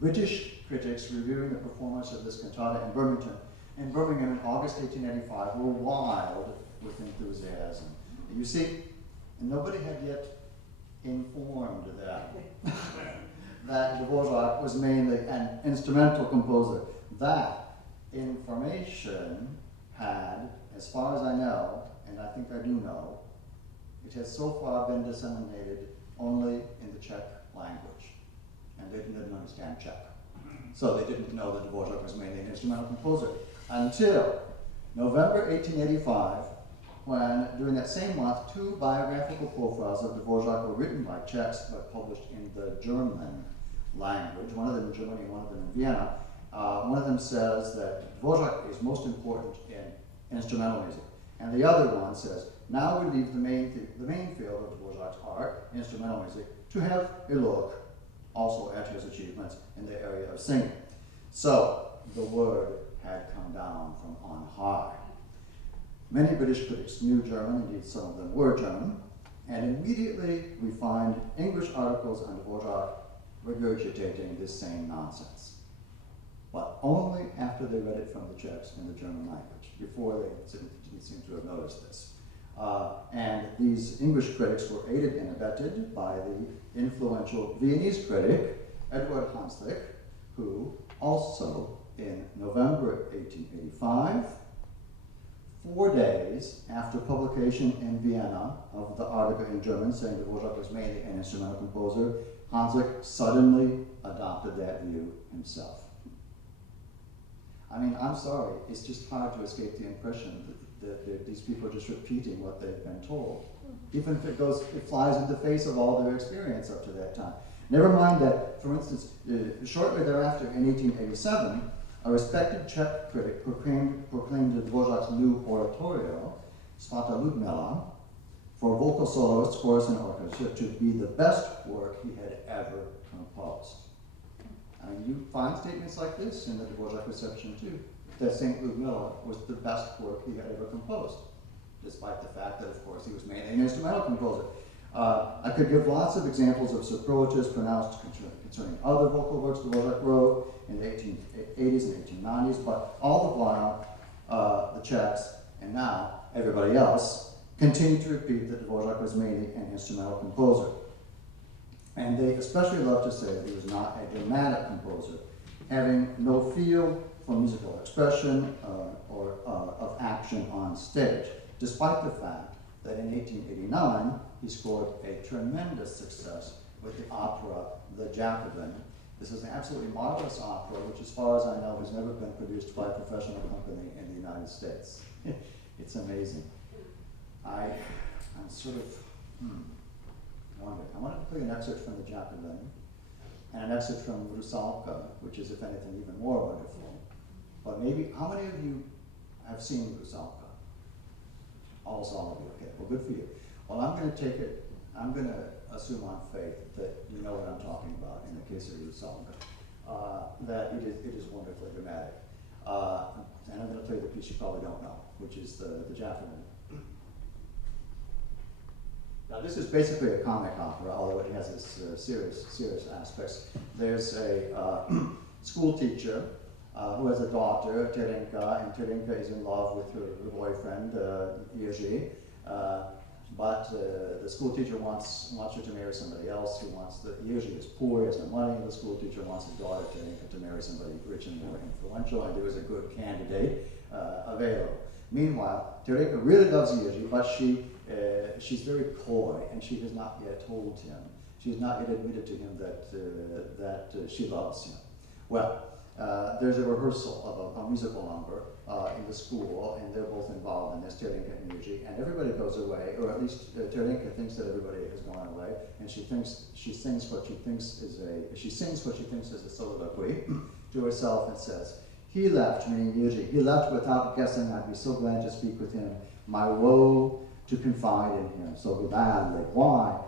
British critics reviewing the performance of this cantata in Birmingham in August 1885 were wild with enthusiasm. You see, nobody had yet informed them that Dvořák was mainly an instrumental composer. That information had, as far as I know, and I think I do know, it has so far been disseminated only in the Czech language. And they didn't understand Czech. So they didn't know that Dvořák was mainly an instrumental composer until November 1885, when, during that same month, two biographical profiles of Dvořák were written by Czechs but published in the German language, one of them in Germany and one of them in Vienna. One of them says that Dvořák is most important in instrumental music, and the other one says, now we leave the main field of Dvořák's art, instrumental music, to have a look also at his achievements in the area of singing. So the word had come down from on high. Many British critics knew German, indeed some of them were German, and immediately we find English articles on Dvořák regurgitating this same nonsense. But only after they read it from the Czechs in the German language. Before they didn't seem to have noticed this. And these English critics were aided and abetted by the influential Viennese critic, Edward Hanslick, who also in November 1885, 4 days after publication in Vienna of the article in German saying that Dvořák was mainly an instrumental composer, Hanslick suddenly adopted that view himself. I mean, I'm sorry, it's just hard to escape the impression that these people are just repeating what they've been told, even if it flies in the face of all their experience up to that time. Never mind that, for instance, shortly thereafter in 1887, a respected Czech critic proclaimed Dvořák's new oratorio, Svata Ludmila, for vocal soloists, chorus, and orchestra to be the best work he had ever composed. I mean, you find statements like this in the Dvořák reception too, that St. Ludmila was the best work he had ever composed, despite the fact that, of course, he was mainly an instrumental composer. I could give lots of examples of superlatives pronounced concerning other vocal works Dvořák wrote in the 1880s and 1890s, but all the while, the Czechs, and now everybody else, continued to repeat that Dvořák was mainly an instrumental composer. And they especially love to say that he was not a dramatic composer, having no feel for musical expression or of action on stage, despite the fact that in 1889 he scored a tremendous success with the opera The Jacobin. This is an absolutely marvelous opera, which as far as I know has never been produced by a professional company in the United States. It's amazing. I'm sort of wondering. I wanted to play an excerpt from The Jacobin and an excerpt from Rusalka, which is, if anything, even more wonderful. But maybe, how many of you have seen Rusalka? Almost all of you, okay, well, good for you. Well, I'm going to assume on faith that you know what I'm talking about in the case of Rusalka, that it is wonderfully dramatic. And I'm going to play the piece you probably don't know, which is the Jacobin. Now, this is basically a comic opera, although it has its serious aspects. There's a school teacher who has a daughter, Terenka, and Terenka is in love with her boyfriend, Jiří. But the school teacher wants her to marry somebody else. Jiří is poor, he has no money, and the school teacher wants his daughter, Terenka, to marry somebody rich and more influential, and there is a good candidate available. Meanwhile, Terenka really loves Jiří, but she's very coy, and she has not yet told him. She's not yet admitted to him that she loves him. Well, there's a rehearsal of a musical number in the school, and they're both involved in this, Terenka and Jiří, and everybody goes away, or at least Terenka thinks that everybody has gone away, and she sings what she thinks is a soliloquy to herself and says, "He left, meaning Jiří, he left without guessing I'd be so glad to speak with him. My woe to confide in him so gladly. Why?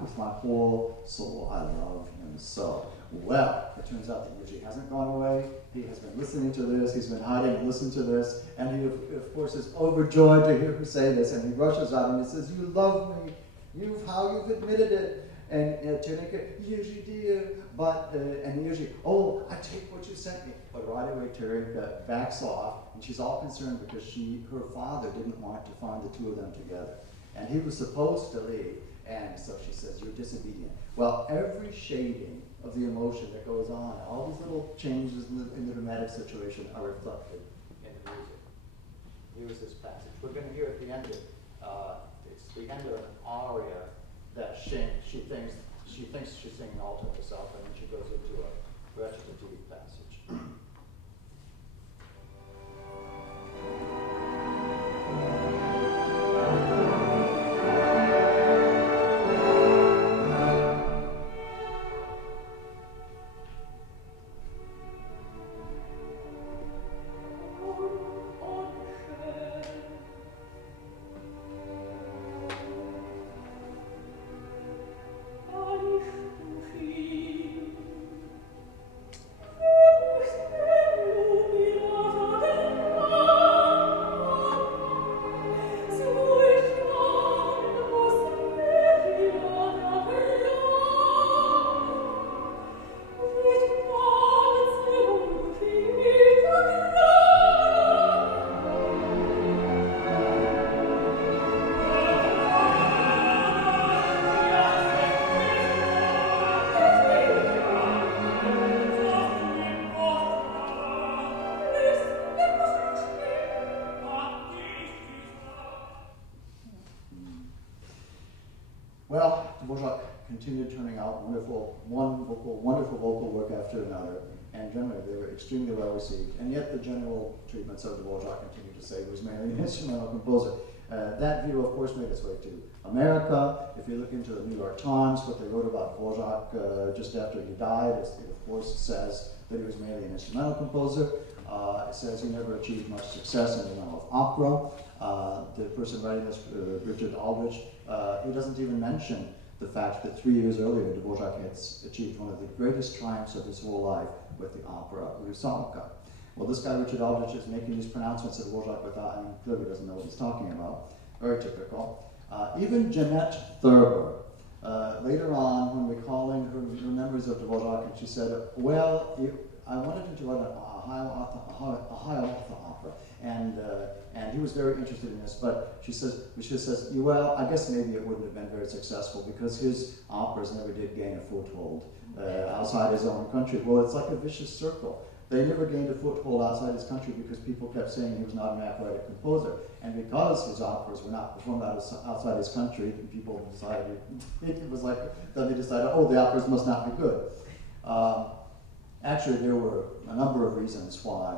With my whole soul I love him so." Well, it turns out that Jiří hasn't gone away. He has been listening to this. He's been hiding and listening to this. And he, of course, is overjoyed to hear her say this. And he rushes out and he says, "You love me. You've admitted it." And Terenka, "Jiří dear, but, and usually, oh, I take what you sent me. But right away, Terry backs off, and she's all concerned because her father didn't want to find the two of them together. And he was supposed to leave, and so she says, you're disobedient. Well, every shading of the emotion that goes on, all these little changes in the dramatic situation are reflected in the music. Here's this passage. We're going to hear at the end of it's the end of an aria that she thinks she's singing all to herself, and then she goes into a recitative passage. Well, Dvořák continued turning out wonderful vocal work after another, and generally they were extremely well received. And yet the general treatments of Dvořák continued to say he was mainly an instrumental composer. That view, of course, made its way to America. If you look into the New York Times, what they wrote about Dvořák just after he died, it of course says that he was mainly an instrumental composer. It says he never achieved much success in the realm of opera. The person writing this, Richard Aldrich, he doesn't even mention the fact that 3 years earlier, Dvořák had achieved one of the greatest triumphs of his whole life with the opera Rusalka. Well, this guy, Richard Aldrich, is making these pronouncements of Dvořák without, and clearly doesn't know what he's talking about. Very typical. Even Jeanette Thurber, later on, when recalling her memories of Dvořák, and she said, well, I wanted him to write a Hiawatha opera, and he was very interested in this, but she says, well, I guess maybe it wouldn't have been very successful because his operas never did gain a foothold outside his own country. Well, it's like a vicious circle. They never gained a foothold outside his country because people kept saying he was not an operatic composer. And because his operas were not performed outside his country, people decided, it was like, then they decided, oh, the operas must not be good. Actually, there were a number of reasons why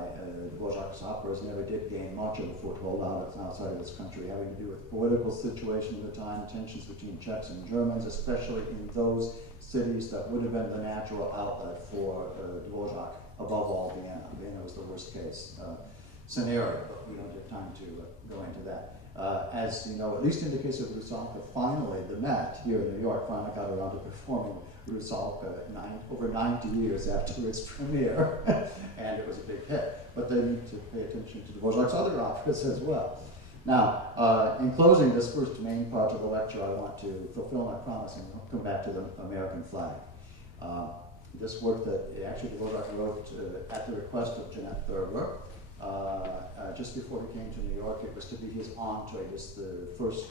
Dvořák's operas never did gain much of a foothold outside of his country, having to do with the political situation at the time, tensions between Czechs and Germans, especially in those cities that would have been the natural outlet for Dvořák, above all Vienna. Vienna was the worst case scenario, but we don't have time to go into that. As you know, at least in the case of Rusalka, finally the Met here in New York finally got around to performing Rusalka over 90 years after its premiere, and it was a big hit. But they need to pay attention to Dvořák's other operas as well. Now, in closing this first main part of the lecture, I want to fulfill my promise and come back to the American flag. This work that actually Dvořák wrote at the request of Jeanette Thurber. Just before he came to New York, it was to be his entree, just the first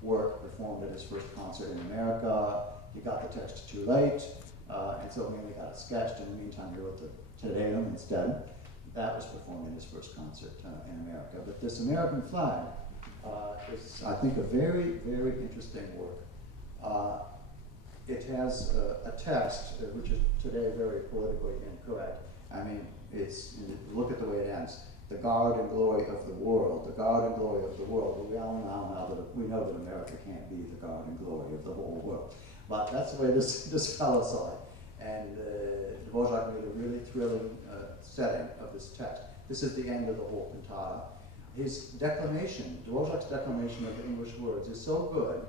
work performed at his first concert in America. He got the text too late, and so he only got it sketched. In the meantime, he wrote the Te Deum instead. That was performed in his first concert in America. But this American flag is, I think, a very, very interesting work. It has a text which is today very politically incorrect. I mean, look at the way it ends. The guard and glory of the world, the guard and glory of the world. Well, we all now that we know that America can't be the guard and glory of the whole world. But that's the way this fellow saw it. And Dvořák made a really thrilling setting of this text. This is the end of the whole cantata. His declamation, Dvořák's declamation of the English words is so good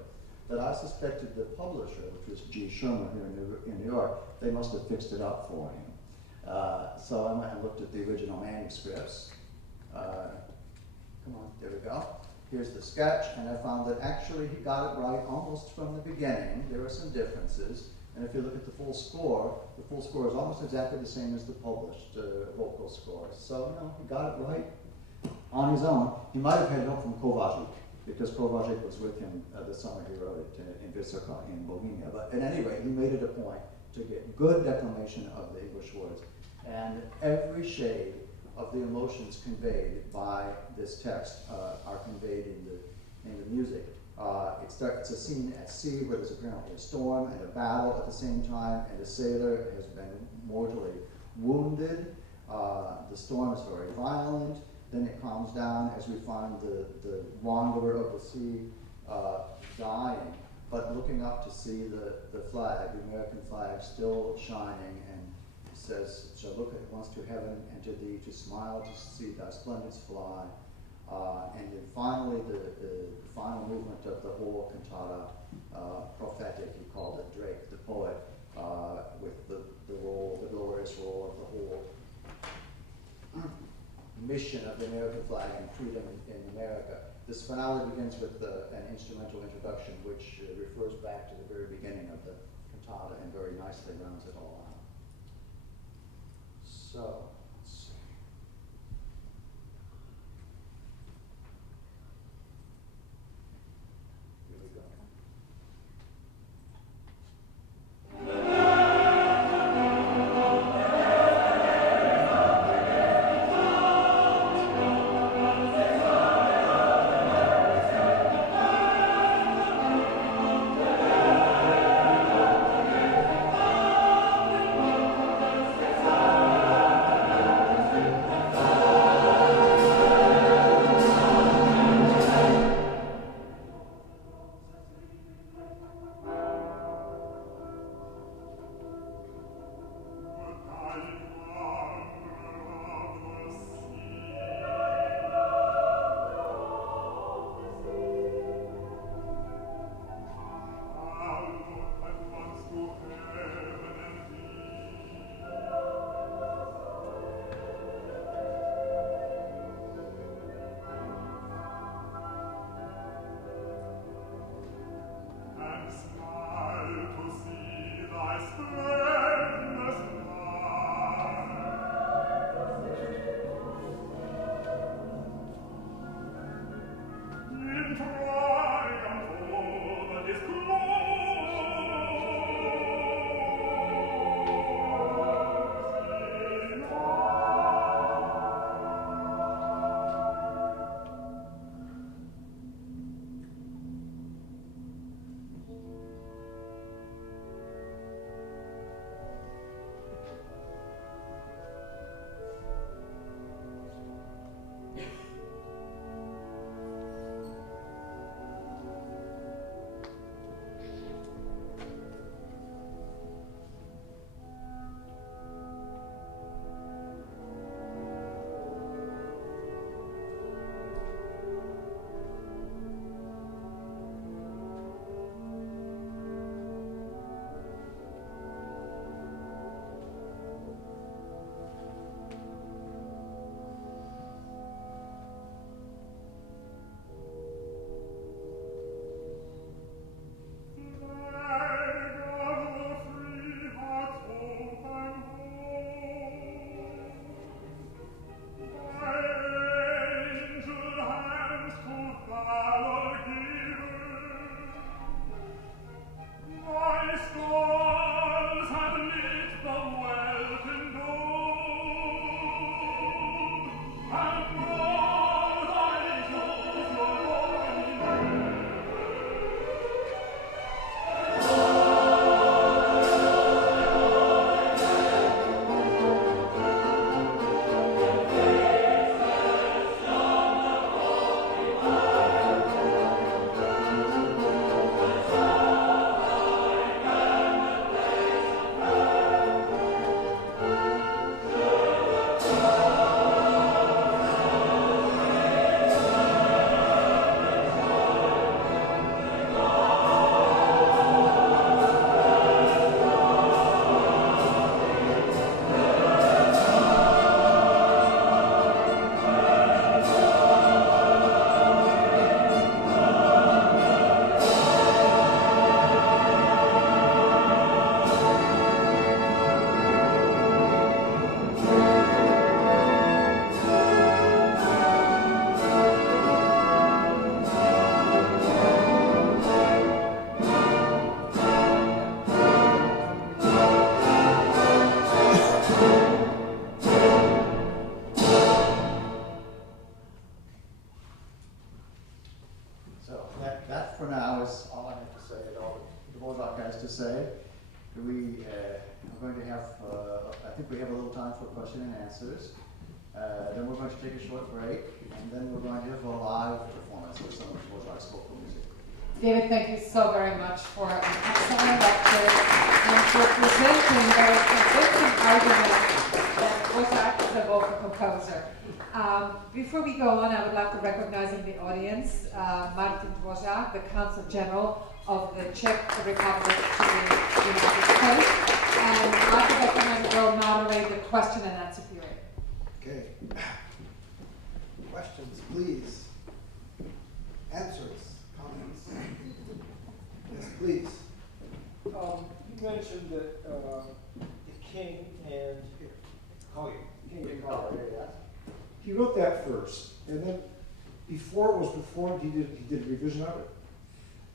that I suspected the publisher, which was G. Sherman here in New York, they must have fixed it up for him. So I went and looked at the original manuscripts. Come on, there we go. Here's the sketch, and I found that actually he got it right almost from the beginning. There were some differences, And if you look at the full score is almost exactly the same as the published vocal scores. So, you know, he got it right on his own. He might have had help from Kovačić, because Kovačić was with him the summer he wrote it in Vysoká in Bohemia. But at any rate, he made it a point to get good declamation of the English words. And every shade of the emotions conveyed by this text are conveyed in the music. It's a scene at sea where there's apparently a storm and a battle at the same time, and a sailor has been mortally wounded. The storm is very violent. Then it calms down as we find the wanderer of the sea dying, but looking up to see the flag, the American flag, still shining, and he says, "Shall look at once to heaven and to thee, to smile to see thy splendors fly." And then finally, the final movement of the whole cantata, prophetic, he called it, Drake, the poet, with the glorious role of the whole mission of the American flag and freedom in America. This finale begins with an instrumental introduction, which refers back to the very beginning of the cantata and very nicely rounds it all out. So, let's see. Here we go. So that for now is all I have to say, all Dvořák has to say. We are going to have, I think we have a little time for question and answers. Then we're going to take a short break, and then we're going to have a live performance of some of Dvořák's vocal music. David, thank you so very much for an excellent lecture and for presenting very convincing argument that Dvořák is a vocal composer. Before we go on, I would like to recognize in the audience Martin Dvořák, the Consul General of the Czech Republic to the United States, and Martin Beckman will moderate the question and answer period. Okay. Questions, please. Answers, comments. Yes, please. You mentioned that the king and he wrote that first, and then before it was performed, he did a revision of it.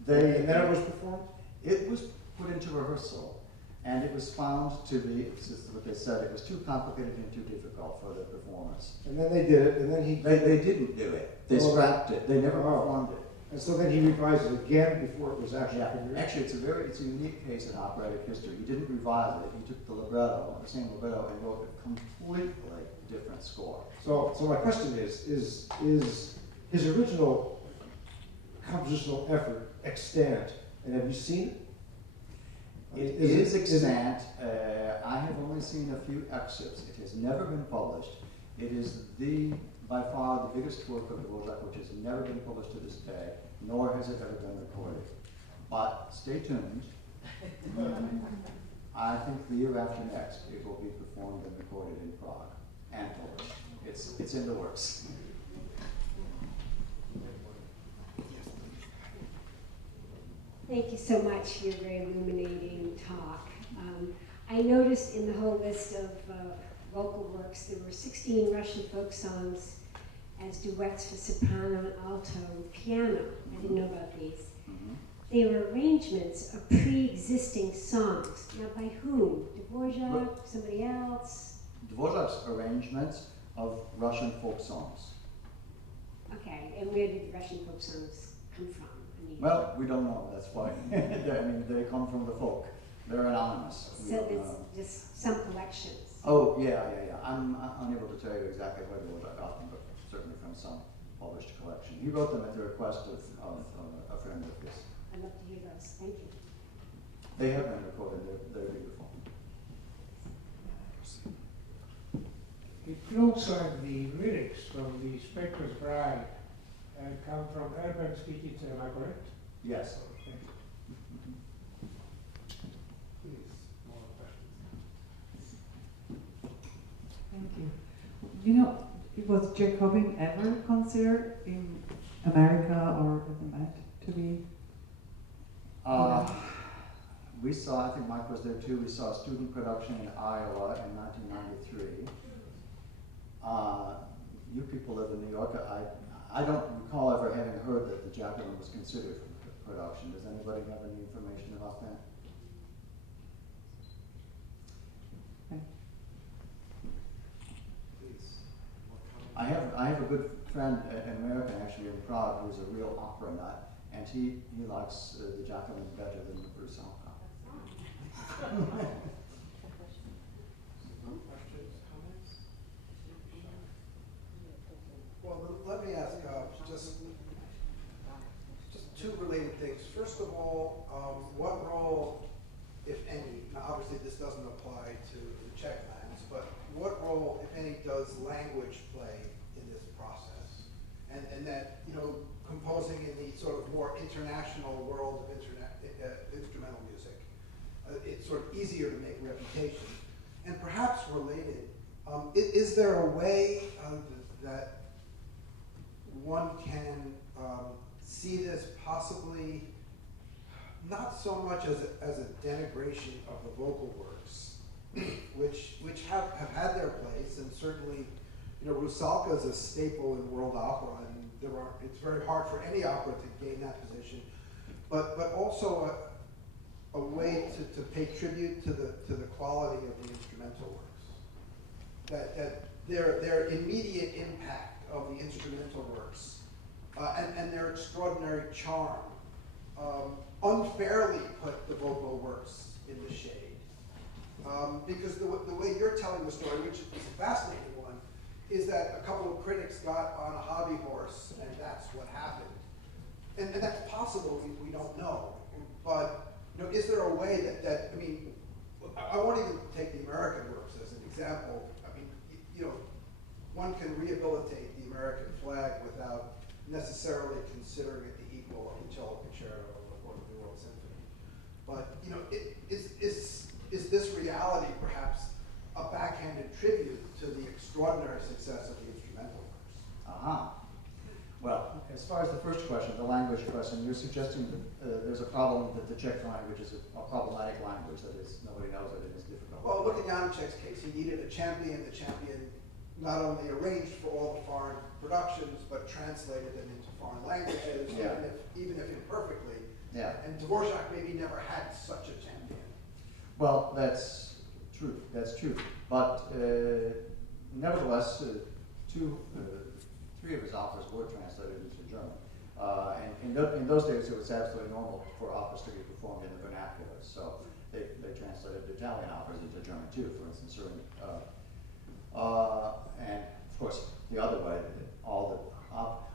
And then it was performed. It was put into rehearsal, and it was found to be, this is what they said, it was too complicated and too difficult for the performance. And then they did it, and then They didn't do it. They scrapped it. They never performed it. And so then he revised it again before it was actually Yeah, actually, it's a unique case in operatic history. He didn't revise it. He took the libretto, the same libretto, and wrote a completely different score. So my question is his original compositional effort extant, and have you seen it? It is extant. I have only seen a few excerpts. It has never been published. It is by far the biggest work of Dvořák, which has never been published to this day, nor has it ever been recorded. But stay tuned. I think the year after next, it will be performed and recorded in Prague and published. It's in the works. Thank you so much for your very illuminating talk. I noticed in the whole list of vocal works, there were 16 Russian folk songs as duets for soprano and alto and piano. I didn't know about these. Mm-hmm. They were arrangements of pre-existing songs. Now, by whom? Dvořák, somebody else? Dvořák's arrangements of Russian folk songs. Okay, and where did the Russian folk songs come from? I mean, Well, we don't know. That's why. They come from the folk. They're anonymous. so there's just some collections. Oh, yeah. I'm unable to tell you exactly where Dvořák got them, but certainly from some published collection. He wrote them at the request of a friend of his. I'd love to hear those. Thank you. They have been recorded. They're beautiful. It looks like the lyrics from the Spectre's Bride come from urban speeches, am I correct? Yes. Thank you. Please, more questions. Thank you. You know, was Jacobin ever considered in America or meant to be? We saw, I think Mike was there too, we saw a student production in Iowa in 1993. You people live in New York. I don't recall ever having heard that the Jacobin was considered for production. Does anybody have any information about that? Okay. Please. More comments? I have a good friend, an American actually in Prague, who's a real opera nut, and he likes the Jacobin better than the Rusalka. Questions, comments? Well, let me ask just two related things. First of all, what role, if any, now obviously this doesn't apply to the Czech lands, but what role, if any, does language play in this process? And that, composing in the sort of more international world of instrumental music, it's sort of easier to make reputation. And perhaps related, is there a way that one can see this possibly not so much as a denigration of the vocal works, which have had their place, and certainly, Rusalka is a staple in world opera, and it's very hard for any opera to gain that position, but also a way to pay tribute to the quality of the instrumental works. that their immediate impact of the instrumental works and their extraordinary charm unfairly put the vocal works in the shade. Because the way you're telling the story, which is a fascinating one, is that a couple of critics got on a hobby horse and that's what happened. And that's possible, we don't know. But you know, is there a way that I mean, I won't even take the American works as an example. I mean, you know, one can rehabilitate the American flag without necessarily considering it the equal of the cello concerto or the New World Symphony. But you know, is this reality perhaps a backhanded tribute to the extraordinary success of the instrumental works? Aha. Well, as far as the first question, the language question, you're suggesting that there's a problem that the Czech language is a problematic language, that is, nobody knows it and it's difficult. Well, look at Janacek's case. He needed a champion. The champion not only arranged for all the foreign productions, but translated them into foreign languages, Yeah. even if imperfectly. Yeah. And Dvořák maybe never had such a champion. Well, that's true. That's true. But nevertheless, three of his operas were translated into German. And in those days, it was absolutely normal for operas to be performed in the vernacular. So they translated Italian operas into German too, for instance. And of course, the other way,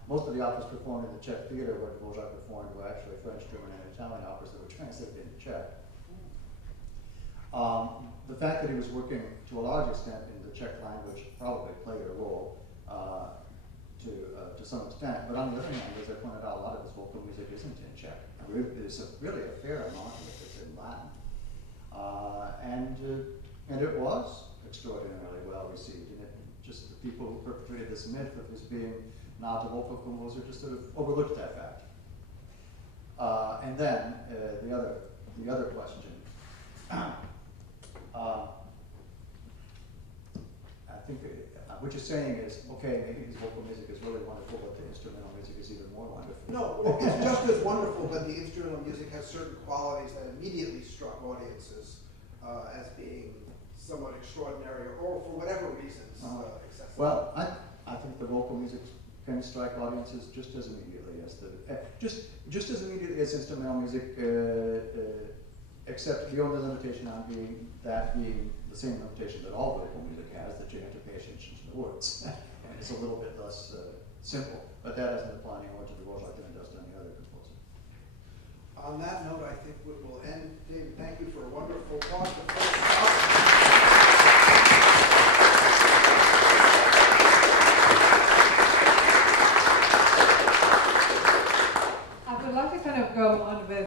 most of the operas performed in the Czech theater where Dvořák performed were actually French, German, and Italian operas that were translated into Czech. The fact that he was working to a large extent in the Czech language probably played a role to some extent. But on the other hand, as I pointed out, a lot of his vocal music isn't in Czech. There's really a fair amount of it that's in Latin. And it was extraordinarily well received. And just the people who perpetrated this myth of his being not a vocal composer just sort of overlooked that fact. And then the other question. I think what you're saying is, okay, maybe his vocal music is really wonderful, but the instrumental music is even more wonderful. No, well, it's just as wonderful, but the instrumental music has certain qualities that immediately struck audiences as being somewhat extraordinary, or for whatever reasons, excessive. Well, I think the vocal music can strike audiences just as immediately as just as immediately as instrumental music, except the only limitation on being the same limitation that all vocal music has, that you have to pay attention to the words. And it's a little bit less simple, but that doesn't apply any more to Dvořák than it does to any other composer. On that note, I think we will end. David,